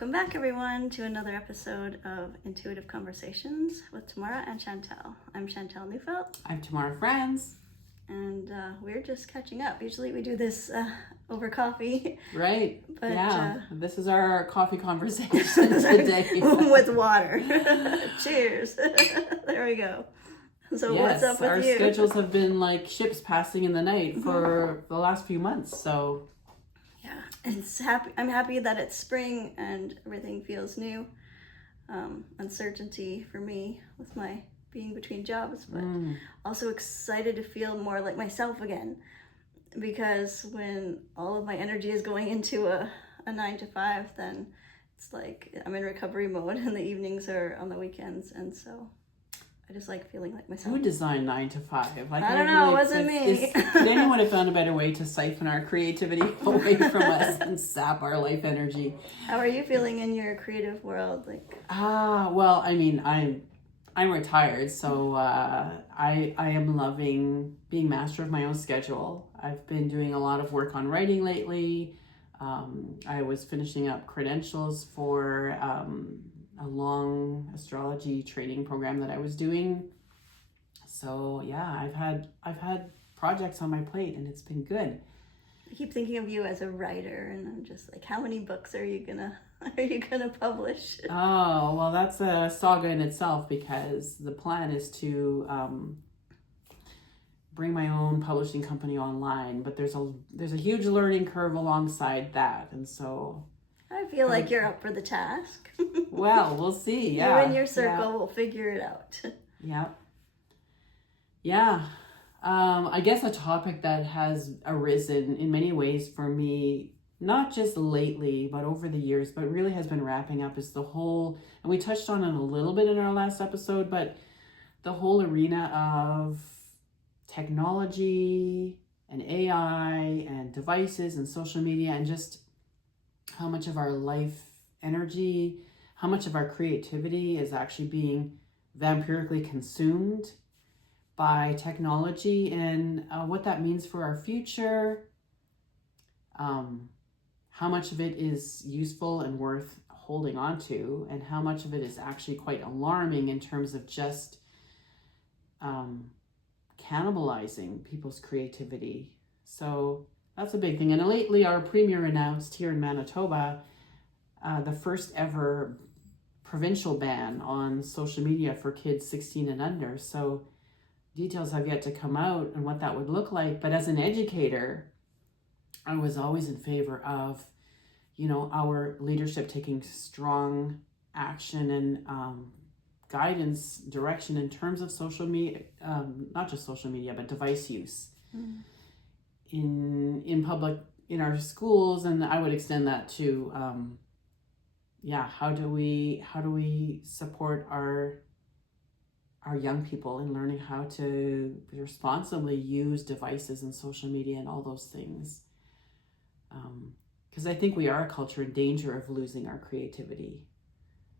Welcome back, everyone, to another episode of Intuitive Conversations with Tamara and Chantel. I'm Chantel Neufeld. I'm Tamara Franz. And we're just catching up. Usually we do this over coffee. Right. But, yeah. This is our coffee conversation today. With water. Cheers. There we go. So yes, what's up with our you? schedules have been like ships passing in the night for the last few months. So I'm happy that it's spring and everything feels new. Uncertainty for me with my being between jobs, but also excited to feel more like myself again, because when all of my energy is going into a 9 to 5, then it's like I'm in recovery mode and the evenings are on the weekends, and so I just like feeling like myself. Who designed 9 to 5? Like, I don't know, it wasn't me. Did anyone have found a better way to siphon our creativity away from us and sap our life energy? How are you feeling in your creative world? Well, I mean, I'm retired, so I am loving being master of my own schedule. I've been doing a lot of work on writing lately. I was finishing up credentials for a long astrology training program that I was doing. So yeah, I've had projects on my plate, and it's been good. I keep thinking of you as a writer, and I'm just like, how many books are you gonna publish? Oh, well, that's a saga in itself, because the plan is to bring my own publishing company online, but there's a huge learning curve alongside that, and so I feel like you're up for the task. Well, we'll see. Yeah, you and your circle will figure it out. Yeah. I guess a topic that has arisen in many ways for me, not just lately, but over the years, but really has been wrapping up, is the whole, and we touched on it a little bit in our last episode, but the whole arena of technology and AI and devices and social media, and just how much of our life energy, how much of our creativity is actually being vampirically consumed by technology, and what that means for our future, how much of it is useful and worth holding on to, and how much of it is actually quite alarming in terms of just cannibalizing people's creativity. So that's a big thing. And lately our premier announced here in Manitoba the first ever provincial ban on social media for kids 16 and under. So details have yet to come out and what that would look like. But as an educator, I was always in favor of, our leadership taking strong action and guidance, direction in terms of social media, not just social media, but device use in public, in our schools. And I would extend that to, how do we support our young people in learning how to responsibly use devices and social media and all those things. Because I think we are a culture in danger of losing our creativity.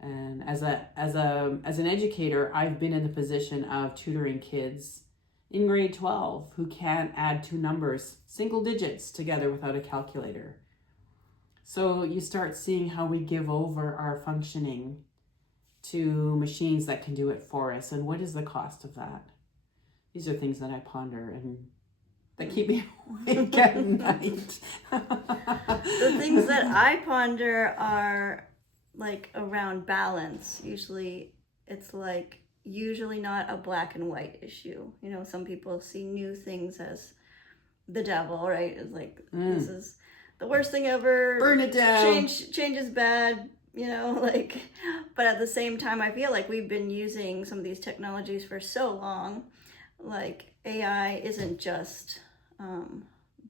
And as an educator, I've been in the position of tutoring kids in grade 12 who can't add two numbers, single digits, together without a calculator. So you start seeing how we give over our functioning to machines that can do it for us, and what is the cost of that? These are things that I ponder and that keep me awake at night. The things that I ponder are like around balance. Usually it's like not a black and white issue. Some people see new things as the devil, right? It's like, this is the worst thing ever. Burn it down. Change is bad. But at the same time, I feel like we've been using some of these technologies for so long. Like, AI isn't just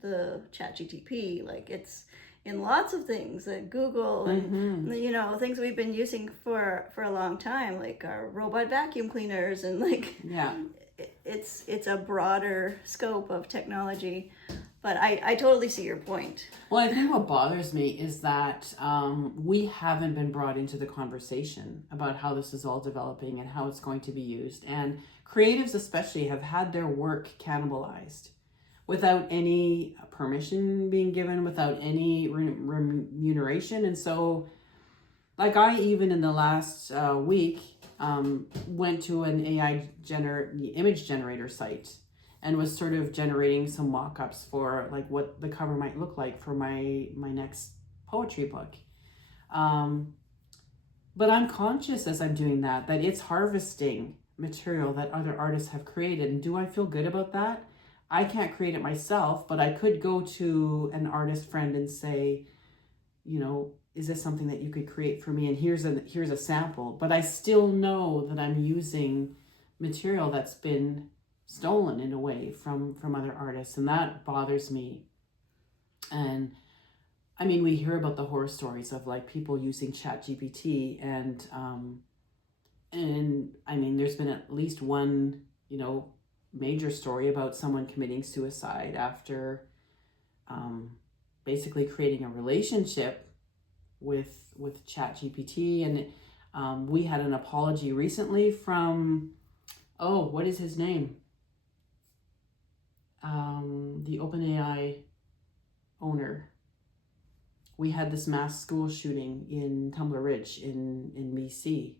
the ChatGPT. Like, it's in lots of things, like Google and things we've been using for a long time, like our robot vacuum cleaners, and it's a broader scope of technology. But I totally see your point. Well, I think what bothers me is that we haven't been brought into the conversation about how this is all developing and how it's going to be used. And creatives especially have had their work cannibalized without any permission being given, without any remuneration. And so Like I even in the last week went to an AI image generator site and was sort of generating some mock-ups for like what the cover might look like for my next poetry book. But I'm conscious as I'm doing that it's harvesting material that other artists have created. And do I feel good about that? I can't create it myself, but I could go to an artist friend and say, you know, is this something that you could create for me? And here's a sample. But I still know that I'm using material that's been stolen in a way from other artists, and that bothers me. And I mean, we hear about the horror stories of like people using ChatGPT, and I mean, there's been at least one, you know, major story about someone committing suicide after basically creating a relationship with ChatGPT. And we had an apology recently from, oh, what is his name? The OpenAI owner. We had this mass school shooting in Tumbler Ridge in BC,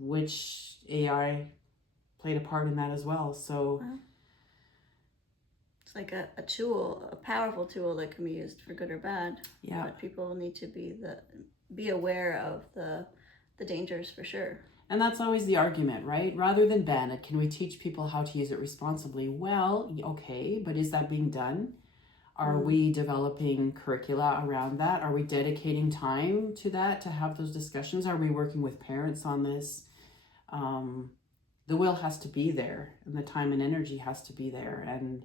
which AI played a part in that as well. So Wow. It's like a tool, a powerful tool that can be used for good or bad. yeah. But people need to be aware of the dangers for sure. And that's always the argument, right? Rather than ban it, can we teach people how to use it responsibly? Well, okay, but is that being done? Are we developing curricula around that? Are we dedicating time to that, to have those discussions? Are we working with parents on this? The will has to be there, and the time and energy has to be there. And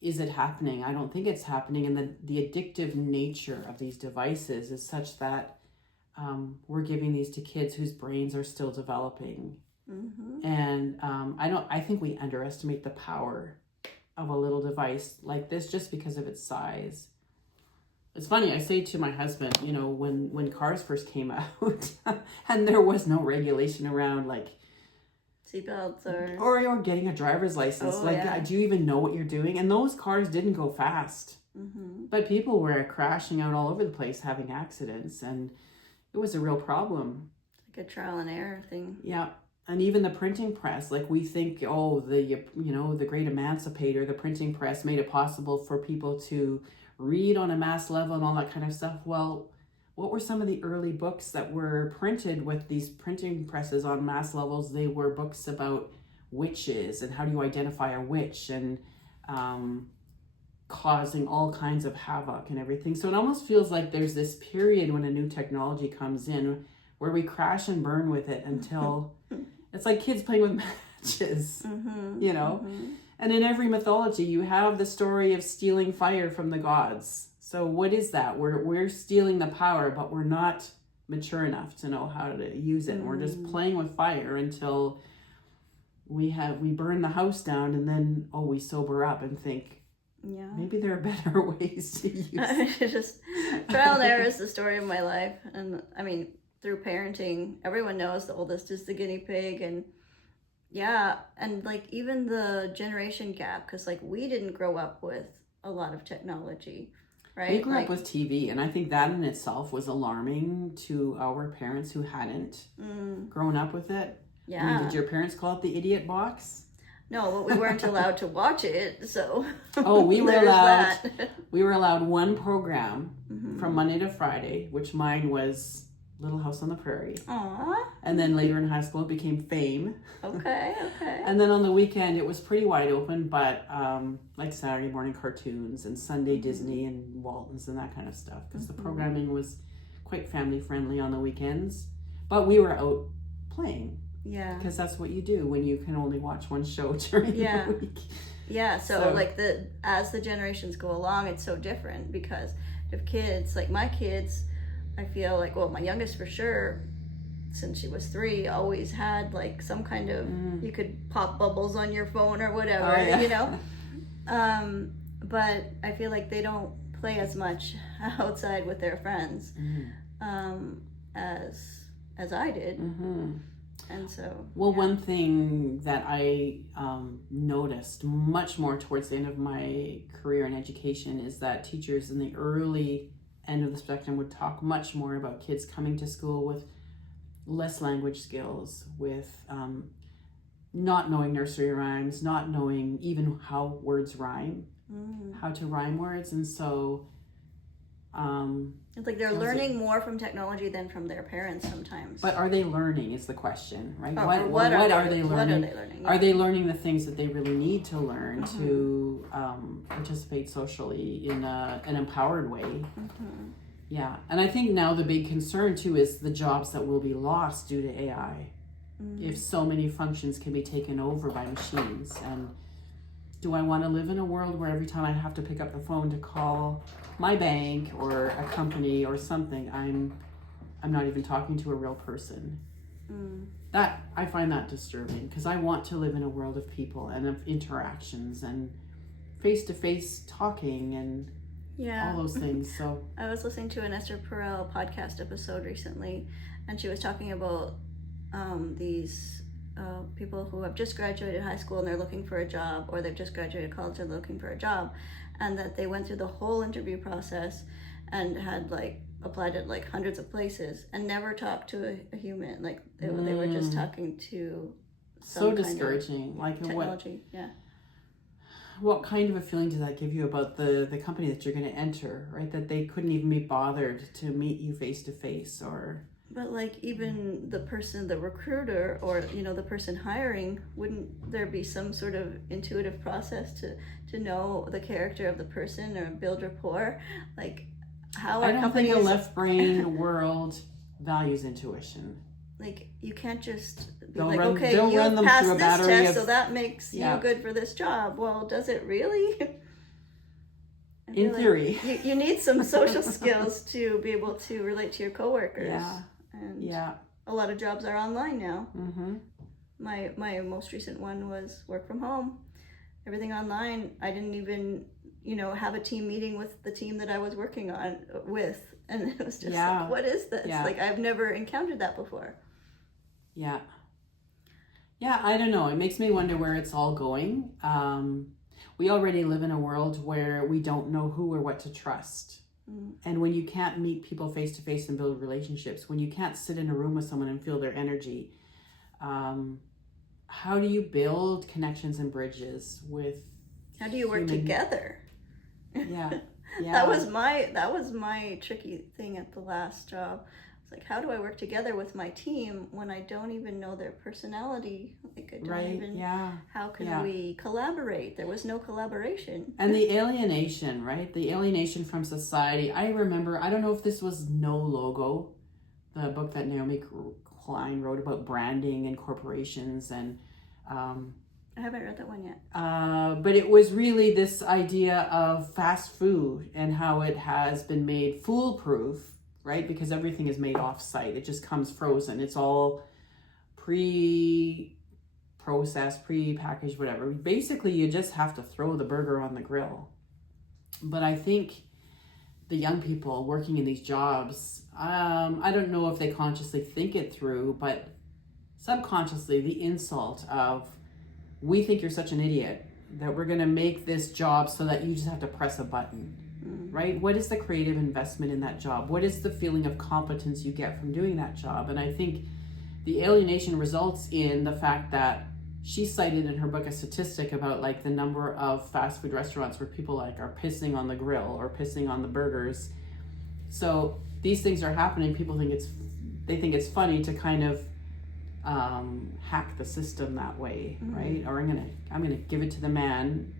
is it happening? I don't think it's happening. And the addictive nature of these devices is such that we're giving these to kids whose brains are still developing. Mm-hmm. And I think we underestimate the power of a little device like this just because of its size. It's funny, I say to my husband, you know, when cars first came out and there was no regulation around like Seatbelts or getting a driver's license. Do you even know what you're doing? And those cars didn't go fast. Mm-hmm. But people were crashing out all over the place, having accidents, and it was a real problem. Like a trial and error thing. Yeah. And even the printing press, like we think, oh, the great emancipator, the printing press made it possible for people to read on a mass level and all that kind of stuff. Well, what were some of the early books that were printed with these printing presses on mass levels? They were books about witches and how do you identify a witch, and causing all kinds of havoc and everything. So it almost feels like there's this period when a new technology comes in where we crash and burn with it until it's like kids playing with matches, you know? Mm-hmm. And in every mythology, you have the story of stealing fire from the gods. So what is that? We're stealing the power, but we're not mature enough to know how to use it. And we're just playing with fire until we burn the house down, and then, we sober up and think, yeah, maybe there are better ways to use it. Just trial and error is the story of my life. And I mean, through parenting, everyone knows the oldest is the guinea pig. And yeah, and like even the generation gap, because like we didn't grow up with a lot of technology, right? We grew up with TV, and I think that in itself was alarming to our parents who hadn't grown up with it. Yeah. I mean, did your parents call it the idiot box? No, but we weren't allowed to watch it, so we were allowed. that. We were allowed one program from Monday to Friday, which mine was Little House on the Prairie. Aww. And then later in high school it became Fame. Okay. And then on the weekend it was pretty wide open, but like Saturday morning cartoons and Sunday Disney and Waltons and that kind of stuff, because the programming was quite family friendly on the weekends. But we were out playing. Yeah. Because that's what you do when you can only watch one show during the week. Yeah, so like as the generations go along, it's so different, because if kids, like my kids, I feel like, well, my youngest for sure, since she was 3, always had like some kind of, you could pop bubbles on your phone or whatever, you know? But I feel like they don't play as much outside with their friends as I did. And so, one thing that I noticed much more towards the end of my career in education is that teachers in the early end of the spectrum would talk much more about kids coming to school with less language skills, with not knowing nursery rhymes, not knowing even how words rhyme, how to rhyme words. And so it's like they're learning more from technology than from their parents sometimes. But are they learning is the question, right? What are they learning? What are they learning? Yeah. Are they learning the things that they really need to learn to participate socially in an empowered way? Yeah, and I think now the big concern too is the jobs that will be lost due to AI. If so many functions can be taken over by machines. And do I want to live in a world where every time I have to pick up the phone to call my bank or a company or something, I'm not even talking to a real person? That I find that disturbing, because I want to live in a world of people and of interactions and face-to-face talking and all those things. So I was listening to an Esther Perel podcast episode recently, and she was talking about these people who have just graduated high school and they're looking for a job, or they've just graduated college and they're looking for a job, and that they went through the whole interview process and had like applied at like hundreds of places and never talked to a human. Like they were just talking to some so discouraging. Like technology. What kind of a feeling does that give you about the company that you're going to enter, right? That they couldn't even be bothered to meet you face to face, or... But like even the recruiter, or the person hiring, wouldn't there be some sort of intuitive process to know the character of the person or build rapport? Like how are I don't companies... think a left brain world values intuition. Like you can't just be They'll like, run- okay, they'll you run them passed through a this battery test, of- so that makes you good for this job. Well, does it really? I feel In theory. like you need some social skills to be able to relate to your coworkers. And a lot of jobs are online now. My most recent one was work from home, everything online. I didn't even have a team meeting with the team that I was working on with, and it was just like, what is this? Like I've never encountered that before. Yeah, I don't know. It makes me wonder where it's all going. We already live in a world where we don't know who or what to trust. And when you can't meet people face to face and build relationships, when you can't sit in a room with someone and feel their energy, how do you build connections and bridges with... How do you work together? Yeah. That was my tricky thing at the last job. It's like, how do I work together with my team when I don't even know their personality? Like I don't even... How can we collaborate? There was no collaboration. And the alienation, right? The alienation from society. I remember, I don't know if this was No Logo, the book that Naomi Klein wrote about branding and corporations, and I haven't read that one yet. But it was really this idea of fast food and how it has been made foolproof, right? Because everything is made off-site. It just comes frozen. It's all pre-processed, pre-packaged, whatever. Basically, you just have to throw the burger on the grill. But I think the young people working in these jobs, I don't know if they consciously think it through, but subconsciously, the insult of, we think you're such an idiot that we're going to make this job so that you just have to press a button, right? What is the creative investment in that job? What is the feeling of competence you get from doing that job? And I think the alienation results in the fact that she cited in her book a statistic about like the number of fast food restaurants where people like are pissing on the grill or pissing on the burgers. So these things are happening. People think it's funny to kind of hack the system that way, right? Or I'm gonna give it to the man,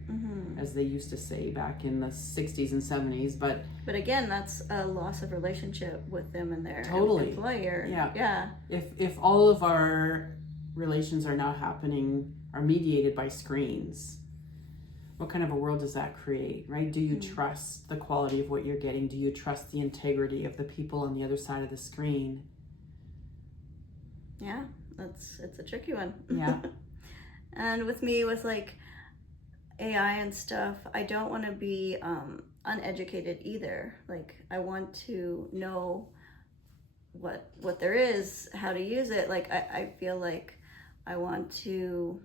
as they used to say back in the 60s and 70s. But again, that's a loss of relationship with them and their employer. If all of our relations are now are mediated by screens, what kind of a world does that create, right? Do you trust the quality of what you're getting? Do you trust the integrity of the people on the other side of the screen? Yeah, it's a tricky one. Yeah. And with me, with like AI and stuff, I don't want to be uneducated either. Like I want to know what there is, how to use it. Like I feel like I want to,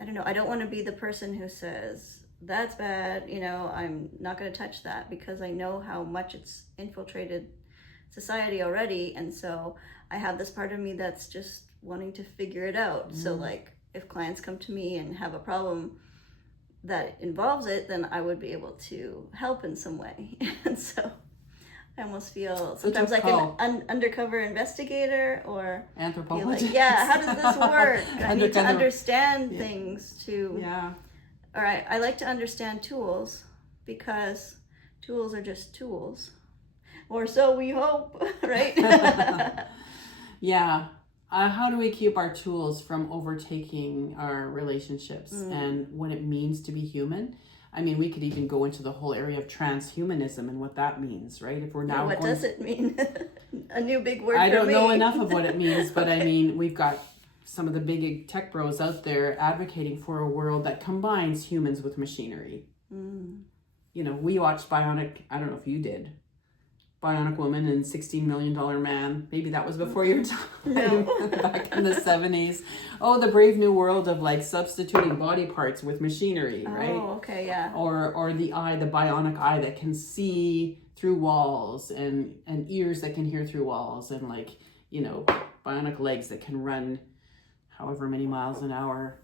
I don't know, I don't want to be the person who says, that's bad, you know, I'm not going to touch that because I know how much it's infiltrated society already. And so I have this part of me that's just wanting to figure it out. So, like, if clients come to me and have a problem that involves it, then I would be able to help in some way. And so I almost feel sometimes like an undercover investigator or anthropologist. Like, yeah, how does this work? I need to understand things to. Yeah. All right, I like to understand tools because tools are just tools, or so we hope, right? Yeah. How do we keep our tools from overtaking our relationships and what it means to be human? I mean, we could even go into the whole area of transhumanism and what that means, right? If we're now what does it mean? A new big word. I don't know enough of what it means, but I mean, we've got some of the big tech bros out there advocating for a world that combines humans with machinery. You know, we watched Bionic. I don't know if you did. Bionic Woman and $16 Million Man. Maybe that was before your time. No. Back in the 70s. Oh, the brave new world of like substituting body parts with machinery, right? Oh, okay, yeah. Or the eye, the bionic eye that can see through walls and ears that can hear through walls and like, you know, bionic legs that can run however many miles an hour.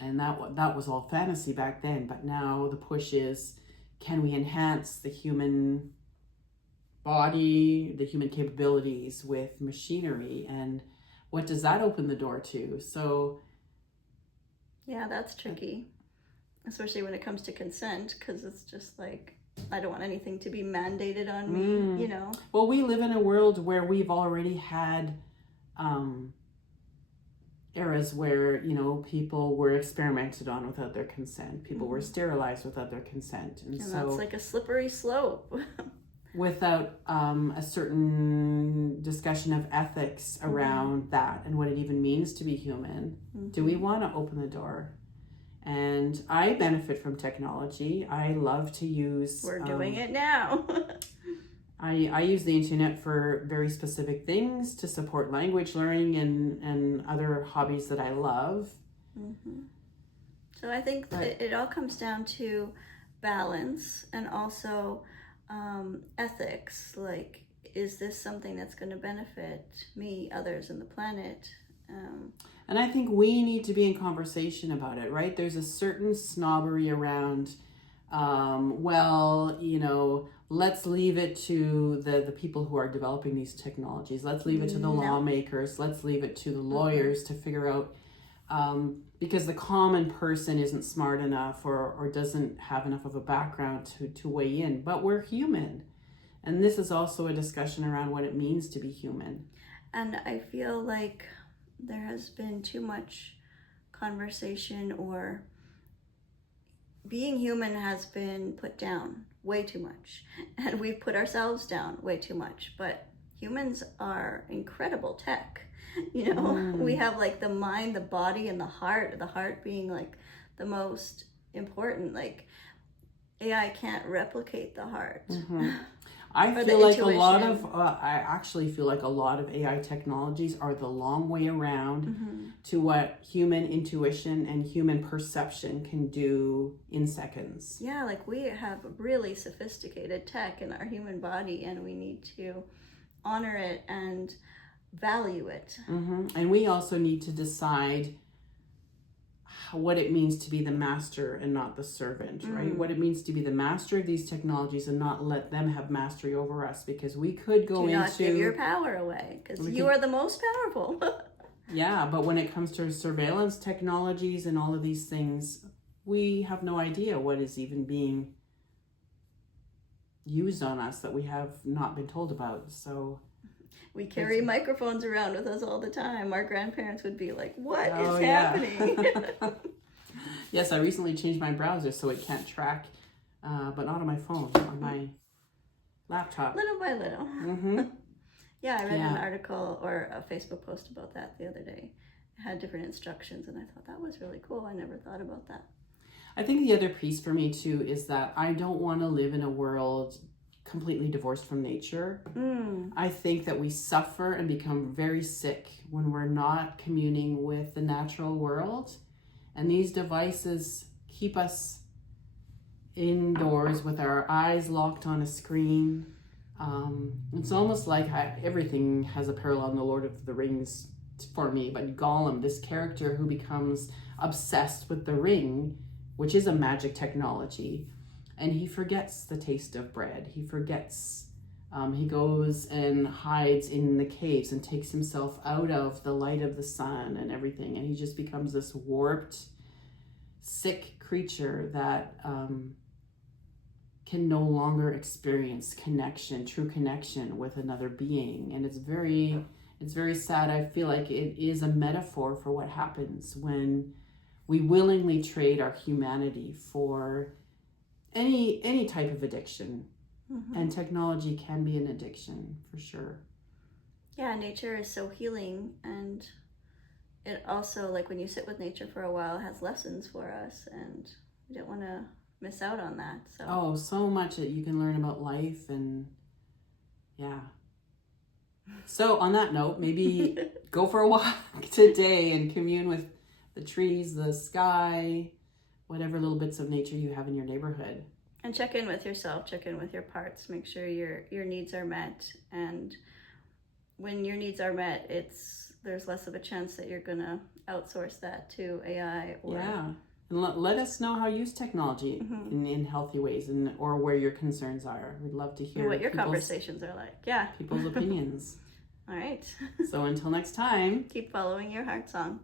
And that was all fantasy back then. But now the push is, can we enhance the human body, the human capabilities with machinery, and what does that open the door to? So yeah, that's tricky, especially when it comes to consent, because it's just like, I don't want anything to be mandated on me, you know. Well, we live in a world where we've already had eras where, you know, people were experimented on without their consent. People were sterilized without their consent, and so that's like a slippery slope. Without a certain discussion of ethics around that and what it even means to be human. Do we want to open the door? And I benefit from technology. I love to use... We're doing it now. I use the internet for very specific things to support language learning and other hobbies that I love. So I think that it all comes down to balance and also... ethics, like, is this something that's going to benefit me, others, and the planet? And I think we need to be in conversation about it, right? There's a certain snobbery around, well, you know, let's leave it to the people who are developing these technologies. Let's leave it to the lawmakers. Let's leave it to the lawyers to figure out, because the common person isn't smart enough or doesn't have enough of a background to weigh in. But we're human. And this is also a discussion around what it means to be human. And I feel like there has been too much conversation, or being human has been put down way too much. And we've put ourselves down way too much. But humans are incredible tech. You know, we have like the mind, the body, and the heart being like the most important. Like, AI can't replicate the heart. I feel like I actually feel like a lot of AI technologies are the long way around to what human intuition and human perception can do in seconds. Yeah, like we have really sophisticated tech in our human body, and we need to honor it and value it. And we also need to decide what it means to be the master and not the servant, right? What it means to be the master of these technologies and not let them have mastery over us, because we could go into... Do not give your power away, because you are the most powerful. Yeah, but when it comes to surveillance technologies and all of these things, we have no idea what is even being used on us that we have not been told about. So we carry microphones around with us all the time. Our grandparents would be like, what is happening? Yes, I recently changed my browser so it can't track, but not on my phone, on my laptop. Little by little. Yeah, I read an article or a Facebook post about that the other day. It had different instructions, and I thought that was really cool. I never thought about that. I think the other piece for me too is that I don't want to live in a world completely divorced from nature. I think that we suffer and become very sick when we're not communing with the natural world, and these devices keep us indoors with our eyes locked on a screen. It's almost like everything has a parallel in the Lord of the Rings for me, but Gollum, this character who becomes obsessed with the ring, which is a magic technology, and he forgets the taste of bread. He forgets, he goes and hides in the caves and takes himself out of the light of the sun and everything, and he just becomes this warped, sick creature that can no longer experience connection, true connection with another being. And it's very sad. I feel like it is a metaphor for what happens when we willingly trade our humanity for any type of addiction. And technology can be an addiction for sure. Yeah, nature is so healing, and it also, like when you sit with nature for a while, has lessons for us, and we don't want to miss out on that. So much that you can learn about life. And yeah, so on that note, maybe go for a walk today and commune with the trees, the sky, whatever little bits of nature you have in your neighborhood. And check in with yourself, check in with your parts, make sure your needs are met. And when your needs are met, there's less of a chance that you're gonna outsource that to AI. And let us know how you use technology in healthy ways, or where your concerns are. We'd love to hear what your conversations are like. Yeah. People's opinions. All right. So until next time, keep following your heart song.